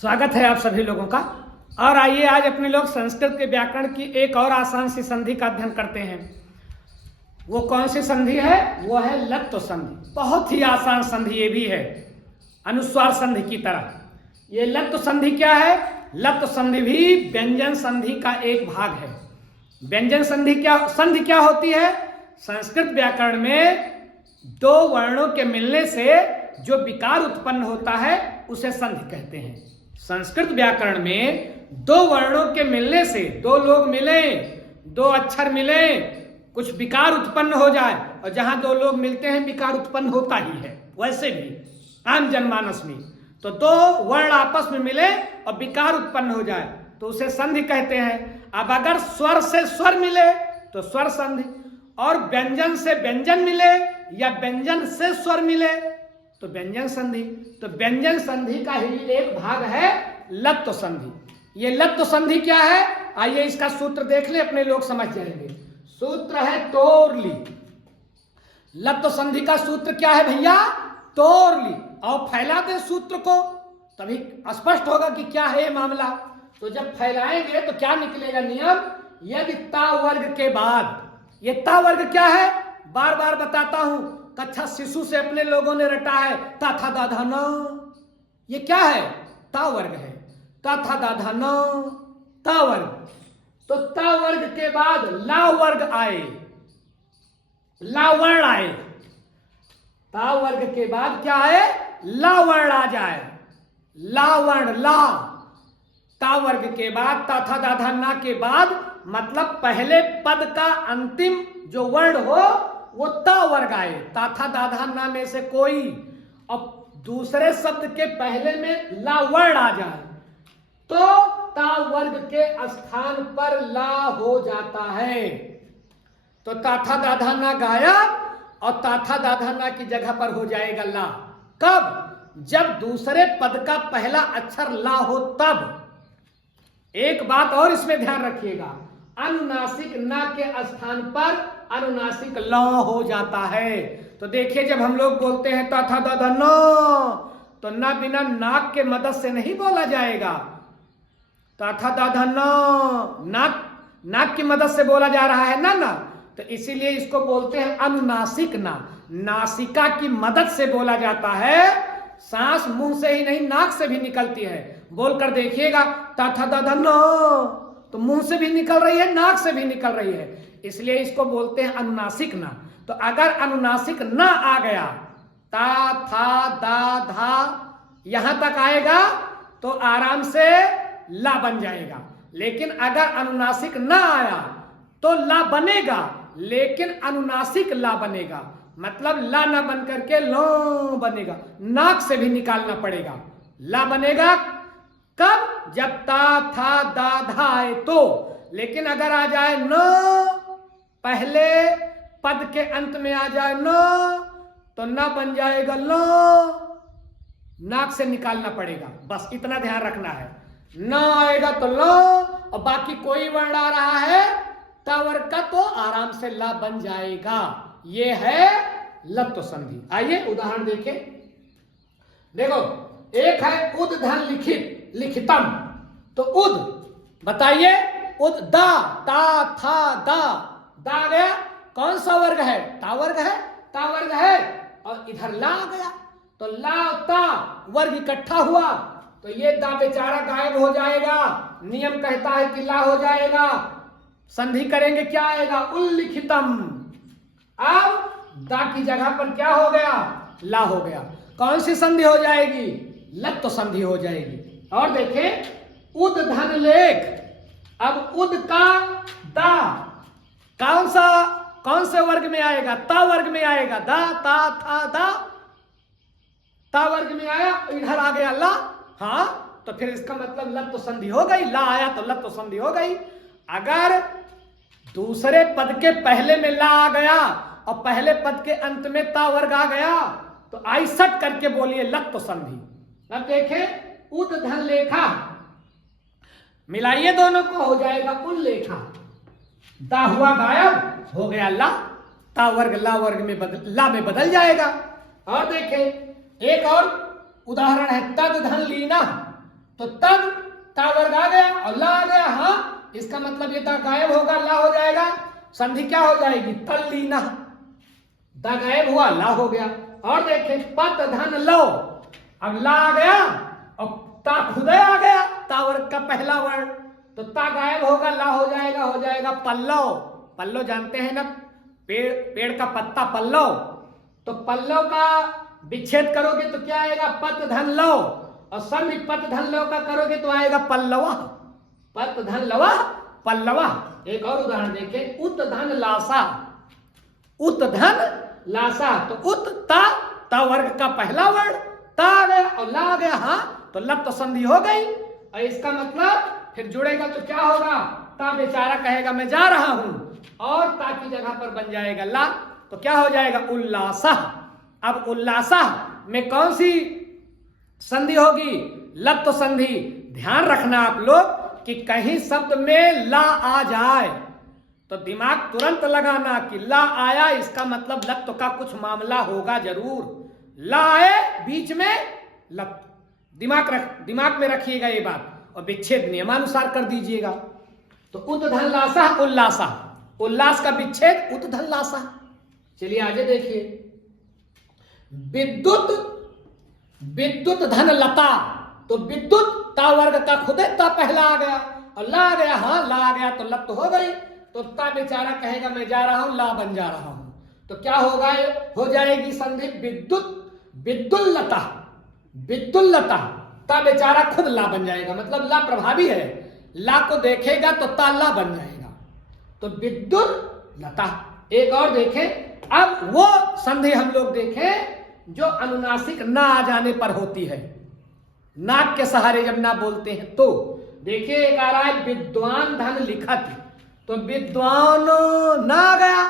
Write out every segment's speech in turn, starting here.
स्वागत है आप सभी लोगों का। और आइए आज अपने लोग संस्कृत के व्याकरण की एक और आसान सी संधि का अध्ययन करते हैं। वो कौन सी संधि है? वो है लत्व संधि। बहुत ही आसान संधि ये भी है, अनुस्वार संधि की तरह। ये लत्व संधि क्या है? लत्व संधि भी व्यंजन संधि का एक भाग है। व्यंजन संधि क्या होती है? संस्कृत व्याकरण में दो वर्णों के मिलने से जो विकार उत्पन्न होता है उसे संधि कहते हैं। संस्कृत व्याकरण में दो वर्णों के मिलने से, दो लोग मिले, दो अक्षर मिले, कुछ विकार उत्पन्न हो जाए, और जहां दो लोग मिलते हैं विकार उत्पन्न होता ही है। वैसे भी आम जनमानस में तो दो वर्ण आपस में मिले और विकार उत्पन्न हो जाए तो उसे संधि कहते हैं। अब अगर स्वर से स्वर मिले तो स्वर संधि, और व्यंजन से व्यंजन मिले या व्यंजन से स्वर मिले तो व्यंजन संधि। तो व्यंजन संधि का ही एक भाग है लत्व संधि। ये लत्व संधि क्या है? आइए इसका सूत्र देख ले, अपने लोग समझ जाएंगे। सूत्र है तोरली। लत्व संधि का सूत्र क्या है भैया? तोरली। और फैला दे सूत्र को, तभी स्पष्ट होगा कि क्या है ये मामला। तो जब फैलाएंगे तो क्या निकलेगा नियम? यदि ता वर्ग के बाद, ये ता वर्ग क्या है? बार बार बताता हूं, कक्षा शिशु से अपने लोगों ने रटा है ता था दाधा न। ये क्या है? ता वर्ग है। ता था दाधा न, ता वर्ग। तो ता वर्ग के बाद ला वर्ग आए, ला वर्ण आए। ता वर्ग के बाद क्या आए? ला वर्ण आ जाए, ला वर्ण, ला। ता वर्ग के बाद ता था दाधा ना के बाद मतलब पहले पद का अंतिम जो वर्ण हो वो ता वर्ग आए। ता था दाधा ना में से कोई, अब दूसरे शब्द के पहले में ला वर्ण आ जाए तो ता वर्ग के स्थान पर ला हो जाता है। तो ता था दाधा ना गायब और ता था दाधा ना की जगह पर हो जाएगा ला। कब? जब दूसरे पद का पहला अक्षर ला हो तब। एक बात और इसमें ध्यान रखिएगा, अनुनासिक ना के स्थान पर अनुनासिक ल हो जाता है। तो देखिए जब हम लोग बोलते हैं ता था दाधा न, तो न बिना नाक के मदद से नहीं बोला जाएगा। ता था दाधा न, नाक की मदद से बोला जा रहा है ना। तो इसीलिए इसको बोलते हैं अनुनासिक ना। नासिका की मदद से बोला जाता है। सांस मुंह से ही नहीं नाक से भी निकलती है। बोलकर देखिएगा ता था दाधा न, तो मुंह से भी निकल रही है, नाक से भी निकल रही है, इसलिए इसको बोलते हैं अनुनासिक ना। तो अगर अनुनासिक ना आ गया, ता था दा धा यहां तक आएगा तो आराम से ला बन जाएगा। लेकिन अगर अनुनासिक ना आया तो ला बनेगा, लेकिन अनुनासिक ला बनेगा। मतलब ला ना बन करके लो बनेगा, नाक से भी निकालना पड़ेगा। ला बनेगा कब? जब ता था दा धा आए तो। लेकिन अगर आ जाए न, पहले पद के अंत में आ जाए न, तो न बन जाएगा लो, नाक से निकालना पड़ेगा। बस इतना ध्यान रखना है। न आएगा तो लो, और बाकी कोई वर्ण आ रहा है ता वर्ग का तो आराम से ला बन जाएगा। ये है लत्व संधि। आइए उदाहरण देखें। देखो, एक है उद धन लिखित, लिखितम। तो उद बताइए, उद दा, ता था दा गया, कौन सा वर्ग है? ता वर्ग है, ता वर्ग है। और इधर ला आ गया तो ला ता वर्ग इकट्ठा हुआ तो ये दा बेचारा गायब हो जाएगा। नियम कहता है कि ला हो जाएगा। संधि करेंगे क्या आएगा? उल्लिखितम। अब दा की जगह पर क्या हो गया? ला हो गया। कौन सी संधि हो जाएगी? लत्व संधि हो जाएगी। और देखें, उद धन लेख। अब उद का दा कौन से वर्ग में आएगा? ता वर्ग में आएगा। दा ता था दा, ता वर्ग में आया, इधर आ गया ला। हाँ, तो फिर इसका मतलब लत्व संधि हो गई। ला आया तो लत्व संधि हो गई। अगर दूसरे पद के पहले में ला आ गया और पहले पद के अंत में ता वर्ग आ गया तो आइसट करके बोलिए लत्व संधि। अब देखें, उद धन लेखा, मिलाइए दोनों को, हो जाएगा उल्लेखा। दा हुआ गायब, हो गया ला, ता वर्ग ला वर्ग में ला में बदल जाएगा। और देखें एक और उदाहरण है तद धन लीना। तो तब ता वर्ग आ गया और ला आ गया। हाँ, इसका मतलब ये ता गायब होगा, ला हो जाएगा, संधि क्या हो जाएगी? तल्लीना। ता गायब हुआ, ला हो गया। और देखे पत धन लो, अब ला आ गया और ता खुदे आ गया, ता वर्ग का पहला वर्ण, तो ता गायब होगा, ला हो जाएगा पल्लव। पल्लव जानते हैं ना, पेड़ का पत्ता पल्लव। तो पल्लव का विच्छेद करोगे तो क्या आएगा? पत धन लो। और संधि पत धन लो का करोगे तो आएगा पल्लवा। पत धन लवा पल्लवा। एक और उदाहरण देखें, उत धन लासा। उत धन लासा, तो उत ता वर्ग का पहला वर्ण, ता आ गया और ला आ गया। हाँ, तो लप तो संधि हो गई। और इसका मतलब फिर जुड़ेगा तो क्या होगा? ता बेचारा कहेगा मैं जा रहा हूं, और ता की जगह पर बन जाएगा ला, तो क्या हो जाएगा? उल्लासा। अब उल्लासा में कौन सी संधि होगी? लप तो संधि। ध्यान रखना आप लोग कि कहीं शब्द में ला आ जाए तो दिमाग तुरंत लगाना कि ला आया, इसका मतलब लप्त का कुछ मामला होगा जरूर। ला आए बीच में लप्त, दिमाग में रखिएगा ये बात, और विच्छेद नियमानुसार कर दीजिएगा। तो उत धन लासा उल्लासा, उल्लास का विच्छेद उत धन लासा। चलिए आगे देखिए, विद्युत धन लता, तो विद्युत ता वर्ग का खुदे ता पहला आ गया और ला आ गया। हाँ, ला आ गया तो लप तो हो गई, तो ता बेचारा कहेगा मैं जा रहा हूं, ला बन जा रहा हूं, तो क्या होगा? हो जाएगी संधि विद्युल्लता। विद्युल्लता, ता बेचारा खुद ला बन जाएगा, मतलब ला प्रभावी है, ला को देखेगा तो ता ला बन जाएगा, तो विद्युल्लता। एक और देखें, अब वो संधि हम लोग देखें जो अनुनासिक ना आ जाने पर होती है, नाक के सहारे जब ना बोलते हैं तो। देखिए एक आ रहा है विद्वान धन लिखत, तो विद्वान ना आ गया,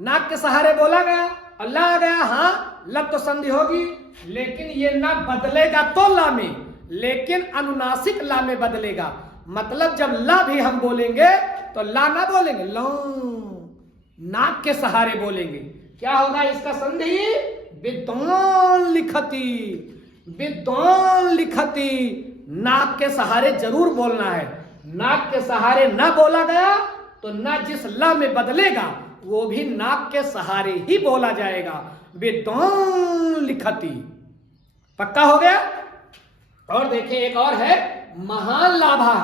नाक के सहारे बोला गया और ला आ गया। हाँ, लप तो संधि होगी, लेकिन ये ना बदलेगा तो ला में, लेकिन अनुनासिक ला में बदलेगा। मतलब जब ला भी हम बोलेंगे तो ला ना बोलेंगे, लो, नाक के सहारे बोलेंगे। क्या होगा इसका संधि? विद्वान लिखती। विद्वान लिखती, नाक के सहारे जरूर बोलना है। नाक के सहारे ना बोला गया तो ना जिस ला में बदलेगा वो भी नाक के सहारे ही बोला जाएगा। विद्वान लिखती, पक्का हो गया। और देखिए एक और है महान लाभा,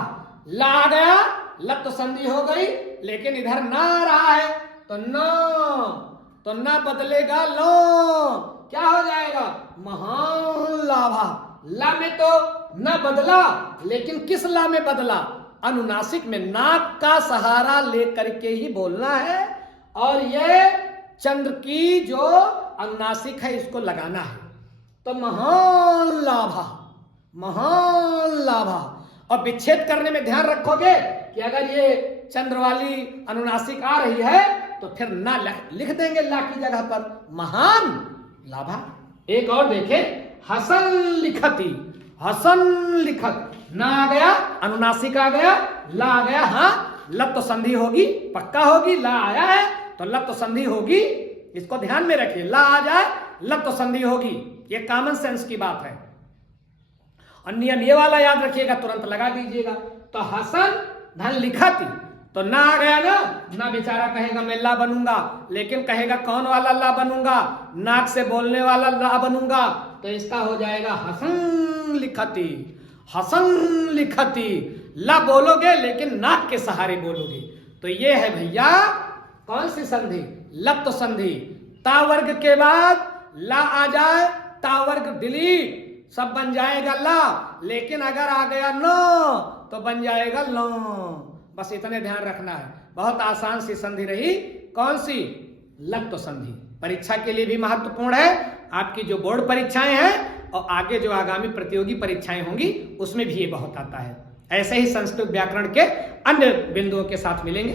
ला आ गया, लप तो संधि हो गई, लेकिन इधर ना आ रहा है तो ना बदलेगा लो, क्या हो जाएगा? महान लाभा। ला में तो ना बदला, लेकिन किस ला में बदला? अनुनासिक में, नाक का सहारा लेकर के ही बोलना है, और ये चंद्र की जो अनुनासिक है इसको लगाना है, तो महान लाभा, महान लाभा। और विच्छेद करने में ध्यान रखोगे कि अगर ये चंद्र वाली अनुनासिक आ रही है तो फिर ना लिख देंगे ला की जगह पर, महान लाभा। एक और देखें, हसन लिखती। हसन लिखत, ना आ गया, अनुनासिक आ गया, ला आ गया। हाँ, लप तो संधि होगी, पक्का होगी, ला आया है तो लप तो संधि होगी, इसको ध्यान में रखिए। ला आ जाए लप तो संधि होगी, ये कॉमन सेंस की बात है, और नियम ये वाला याद रखिएगा, तुरंत लगा दीजिएगा। तो हसन धन लिखती, तो ना आ गया ना बेचारा कहेगा मैं ला बनूंगा, लेकिन कहेगा कौन वाला ला बनूंगा? नाक से बोलने वाला ला बनूंगा, तो इसका हो जाएगा हसन लिखती। हसन लिखती, ला बोलोगे लेकिन नाक के सहारे बोलोगे, तो ये है भैया कौन सी संधि? लप तो संधि। ता वर्ग के बाद ला आ जाए, ता वर्ग डिलीट, सब बन जाएगा ला, लेकिन अगर आ गया नो तो बन जाएगा लो। बस इतने ध्यान रखना है। बहुत आसान सी संधि रही, कौन सी? लप तो संधि। परीक्षा के लिए भी महत्वपूर्ण है, आपकी जो बोर्ड परीक्षाएं हैं और आगे जो आगामी प्रतियोगी परीक्षाएं होंगी उसमें भी ये बहुत आता है। ऐसे ही संस्कृत व्याकरण के अन्य बिंदुओं के साथ मिलेंगे।